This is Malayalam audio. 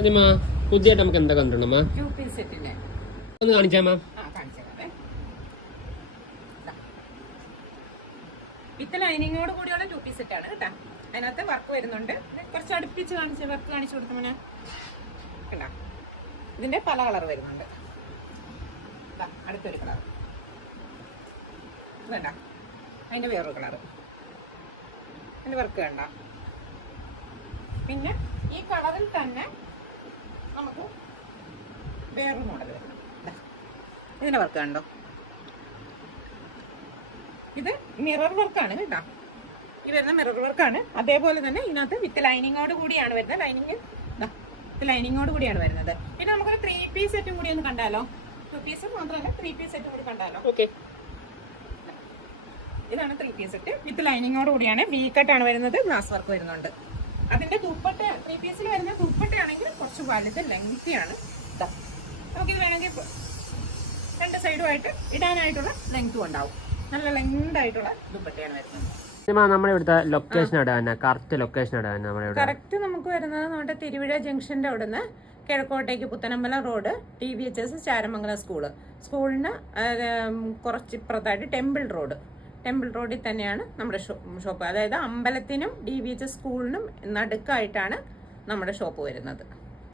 അതിമാ പുതിയതായിട്ട് നമുക്ക് എന്താ കണ്ടിട്ടുണ്ടോ? ഒന്ന് കാണിച്ചാമാ. വിത്ത് ലൈനിങ്ങോട് കൂടിയുള്ള 2 പീസ് സെറ്റ് ആണ് കേട്ടാ. അതിനകത്ത് വർക്ക് വരുന്നുണ്ട്. കുറച്ച് അടുപ്പിച്ച് വർക്ക് കാണിച്ചു കൊടുത്തമനെ കണ്ട. ഇതിന്റെ പല കളർ വരുന്നുണ്ട്. അടുത്തൊരു കളർ വേണ്ട, അതിന്റെ വേറൊരു കളർ, അതിന്റെ വർക്ക് വേണ്ട. പിന്നെ ഈ കളറിൽ തന്നെ നമുക്ക് വേറൊരു മോഡൽ വരണം. ഇതിന്റെ വർക്ക് കണ്ടോ? ഇത് മിറർ വർക്കാണ് കേട്ടോ. ഈ വരുന്ന മിറർ വർക്കാണ്. അതേപോലെ തന്നെ ഇതിനകത്ത് വിത്ത് ലൈനിങ്ങോട് കൂടിയാണ് വരുന്നത്. ലൈനിങ്ങോട് കൂടിയാണ് വരുന്നത്. പിന്നെ നമുക്കൊരു 3 പീസ് സെറ്റും കൂടി ഒന്ന് കണ്ടാലോ? 2 പീസ് മാത്രമല്ല 3 പീസ് സെറ്റും കൂടി കണ്ടാലോ? ഓക്കെ, ഇതാണ് 3 പീസ് സെറ്റ് വിത്ത് ലൈനിങ്ങോട് കൂടിയാണ്. വി കട്ടാണ് വരുന്നത്. ഗ്ലാസ് വർക്ക് വരുന്നുണ്ട്. അതിന്റെ ദുപ്പട്ട 3 പീസിൽ വരുന്ന ദുപ്പട്ടയാണെങ്കിൽ കുറച്ച് വലുത് ലെങ്തിയാണ്. നമുക്കിത് വേണമെങ്കിൽ 2 സൈഡുമായിട്ട് ഇടാനായിട്ടുള്ള ലെങ്തും ഉണ്ടാവും. നല്ല ലെങ്ത് ആയിട്ടുള്ള ദുപ്പട്ടയാണ് വരുന്നത്. നമ്മുടെ ഇവിടുത്തെ ലൊക്കേഷൻ കറക്റ്റ് ലൊക്കേഷൻ കറക്റ്റ് നമുക്ക് വരുന്നത് നമ്മുടെ തിരുവിഴ ജംഗ്ഷന്റെ അവിടുന്ന് കിഴക്കോട്ടേക്ക് പുത്തനമ്പലം റോഡ് TVHS ചാരമംഗലം സ്കൂളിന് കുറച്ച് ഇപ്പുറത്തായിട്ട് ടെമ്പിൾ റോഡിൽ തന്നെയാണ് നമ്മുടെ ഷോപ്പ്. അതായത് അമ്പലത്തിനും DVHS സ്കൂളിനും നടുക്കായിട്ടാണ് നമ്മുടെ ഷോപ്പ് വരുന്നത്.